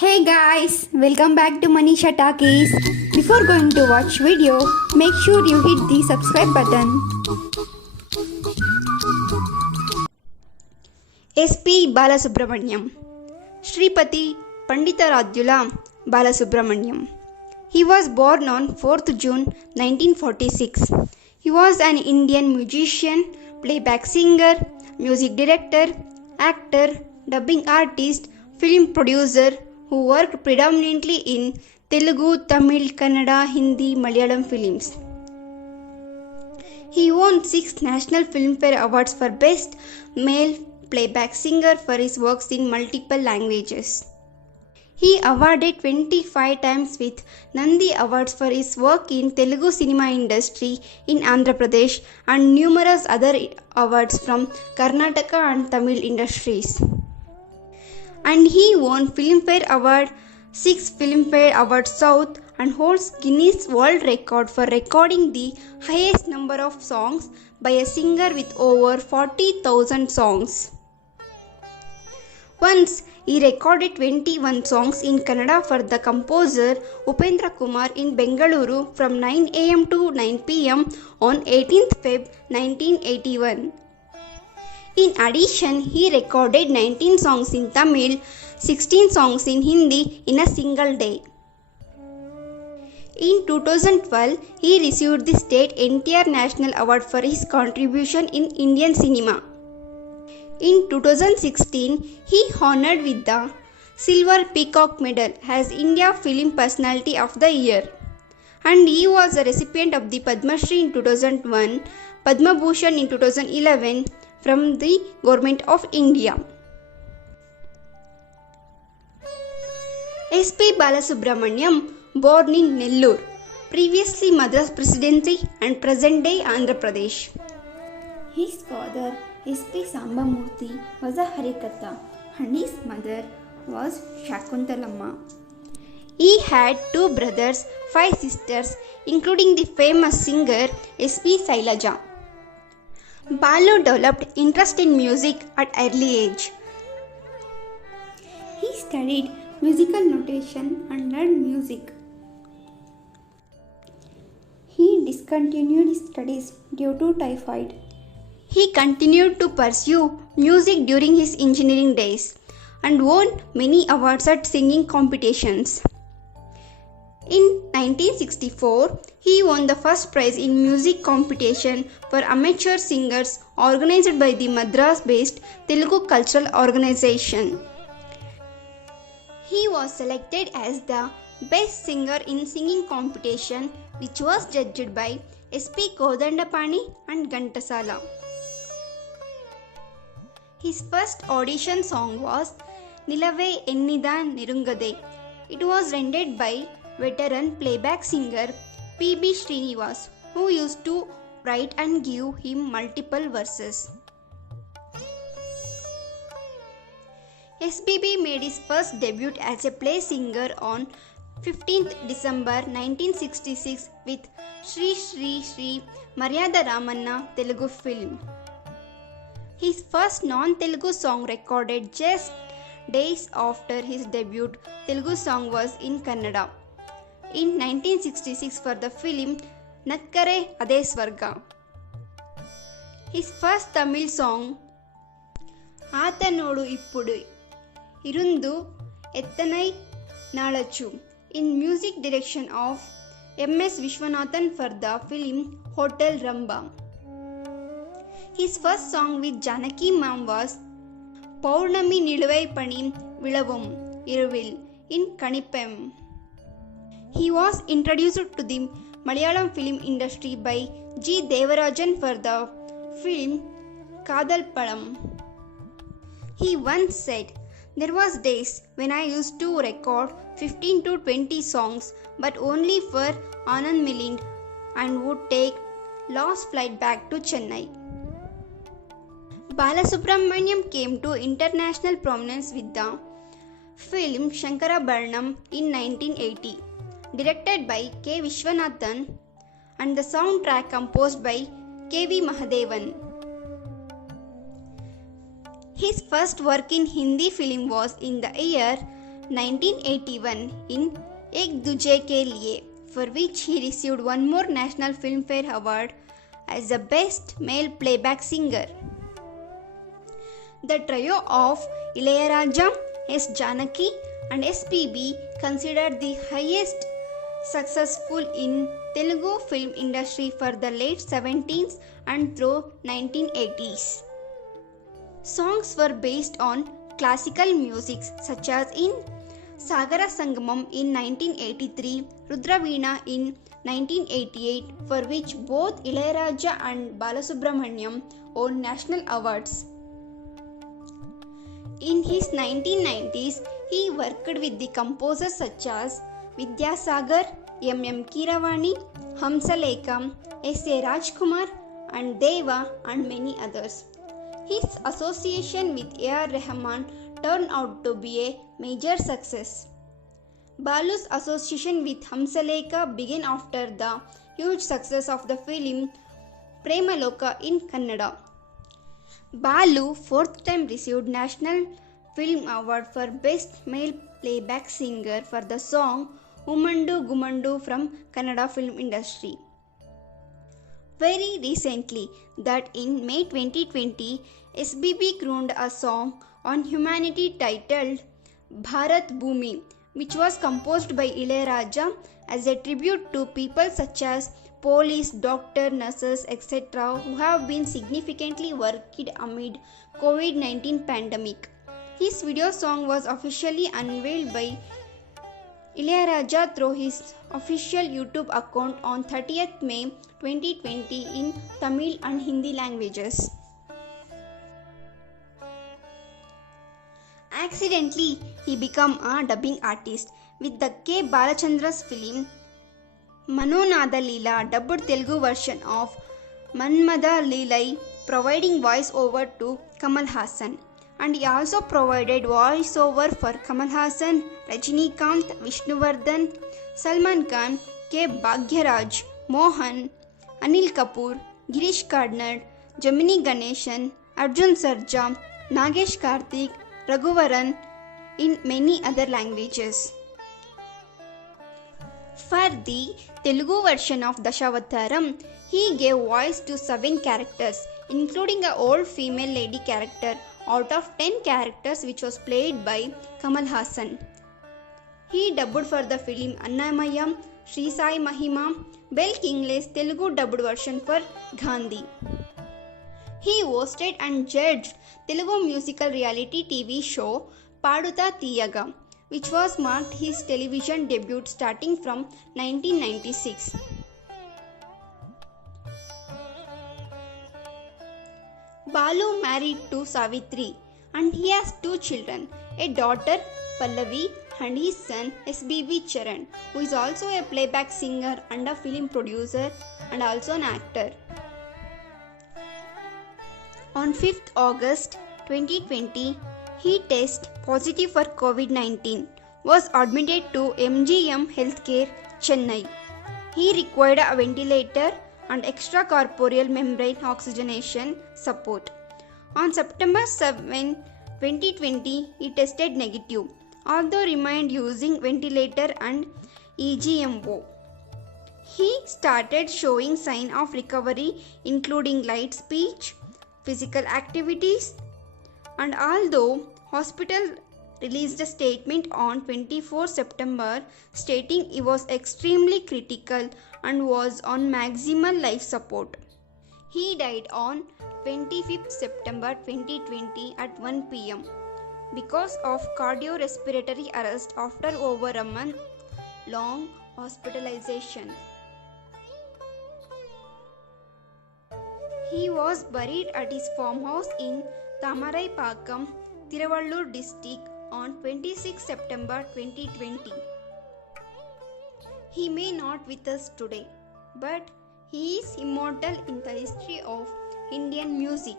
Hey guys, welcome back to Manisha Talkies. Before going to watch video, make sure you hit the subscribe button. SP Balasubramaniam, Shripati Panditaradyula Balasubramaniam. He was born on 4th June 1946. He was an Indian musician, playback singer, music director, actor, dubbing artist, film producer who worked predominantly in Telugu, Tamil, Kannada, Hindi, Malayalam films. He won 6 National Filmfare Awards for Best Male Playback Singer for his works in multiple languages. He awarded 25 times with Nandi Awards for his work in Telugu cinema industry in Andhra Pradesh and numerous other awards from Karnataka and Tamil industries. And he won Filmfare Award, 6 Filmfare Awards South and holds Guinness World Record for recording the highest number of songs by a singer with over 40,000 songs. Once he recorded 21 songs in Kannada for the composer Upendra Kumar in Bengaluru from 9 am to 9 pm on 18th Feb 1981. In addition, he recorded 19 songs in Tamil, 16 songs in Hindi in a single day. In 2012, he received the State NTR National Award for his contribution in Indian cinema. In 2016, he honored with the Silver Peacock Medal as India Film Personality of the Year. And he was a recipient of the Padma Shri in 2001, Padma Bhushan in 2011 from the Government of India. SP Balasubramaniam, born in Nellore, previously Madras Presidency and present-day Andhra Pradesh. His father, SP Sambamurthy, was a Harikatha and his mother was Shakuntalamma. He had 2 brothers, 5 sisters, including the famous singer SP Sailaja. Balu developed interest in music at early age. He studied musical notation and learned music. He discontinued his studies due to typhoid. He continued to pursue music during his engineering days and won many awards at singing competitions. In 1964, he won the first prize in music competition for amateur singers organized by the Madras-based Telugu Cultural Organization. He was selected as the best singer in singing competition, which was judged by SP Kodandapani and Ghantasala. His first audition song was Nilave Ennida Nirungade. It was rendered by veteran playback singer P.B. Srinivas, who used to write and give him multiple verses. SPB made his first debut as a play singer on 15th December 1966 with Shri Shri Shri Maryada Ramanna Telugu film. His first non-Telugu song recorded just days after his debut Telugu song was in Kannada. In 1966 for the film Nakkare Ade Swarga. His first Tamil song Athanodu Ippudu Irundu Ethanai Nalachu in music direction of M.S. Vishwanathan for the film Hotel Ramba. His first song with Janaki Ma'am was Paurnami Niluvai Pani Vilavum Iruvil in Kanipem. He was introduced to the Malayalam film industry by G. Devarajan for the film Kadal Palam. He once said, "There was days when I used to record 15 to 20 songs but only for Anand Milind and would take last flight back to Chennai." Balasubramaniam came to international prominence with the film Shankarabharanam in 1980. Directed by K. Vishwanathan and the soundtrack composed by K. V. Mahadevan. His first work in Hindi film was in the year 1981 in Ek Duje Ke Liye, for which he received one more National Filmfare Award as the Best Male Playback Singer. The trio of Ilayaraja, S. Janaki and SPB considered the highest successful in Telugu film industry for the late 70s and through 1980s. Songs were based on classical music such as in Sagara Sangamam in 1983, Rudraveena in 1988, for which both Ilayaraja and Balasubramaniam won national awards. In his 1990s, he worked with the composers such as Vidyasagar, M. Keeravani, Hamsalekha, S.A. Rajkumar, and Deva, and many others. His association with A.R. Rahman turned out to be a major success. Balu's association with Hamsalekha began after the huge success of the film Premaloka in Kannada. Balu fourth time received National Film Award for Best Male Playback Singer for the song Umandu Gumandu from Kannada film industry. Very recently, that in May 2020, SBB crooned a song on humanity titled Bharat Bhumi, which was composed by Ilayaraja as a tribute to people such as police, doctor, nurses, etc. who have been significantly worked amid COVID-19 pandemic. His video song was officially unveiled by Ilayaraja through his official YouTube account on 30th May 2020 in Tamil and Hindi languages. Accidentally, he became a dubbing artist with the K. Balachandra's film Manonada Leela, dubbed Telugu version of Manmada Leelai, providing voice over to Kamal Haasan. And he also provided voiceover for Kamal Haasan, Rajinikanth, Vishnuvardhan, Salman Khan, K. Bhagyaraj, Mohan, Anil Kapoor, Girish Karnad, Gemini Ganeshan, Arjun Sarja, Nagesh Karthik, Raghuvaran, in many other languages. For the Telugu version of Dashavataram, he gave voice to 7 characters, including an old female lady character out of 10 characters, which was played by Kamal Haasan. He dubbed for the film Annamaya, Sri Sai Mahima, Bel Kingsley's Telugu dubbed version for Gandhi. He hosted and judged Telugu musical reality TV show Paduta Tiyaga, which was marked his television debut starting from 1996. Balu married to Savitri and he has 2 children, a daughter Pallavi and his son SBB Charan, who is also a playback singer and a film producer and also an actor. On 5th August 2020, he tested positive for COVID-19, was admitted to MGM Healthcare, Chennai. He required a ventilator and extracorporeal membrane oxygenation support. On September 7, 2020, he tested negative, although remained using ventilator and EGMO. He started showing signs of recovery, including light speech, physical activities, and although hospital released a statement on 24 September stating he was extremely critical and was on maximal life support. He died on 25 September 2020 at 1 p.m. because of cardiorespiratory arrest after over a month-long hospitalization. He was buried at his farmhouse in Tamaraipakkam, Tiruvallur district on 26 September 2020. He may not with us today, but he is immortal in the history of Indian music.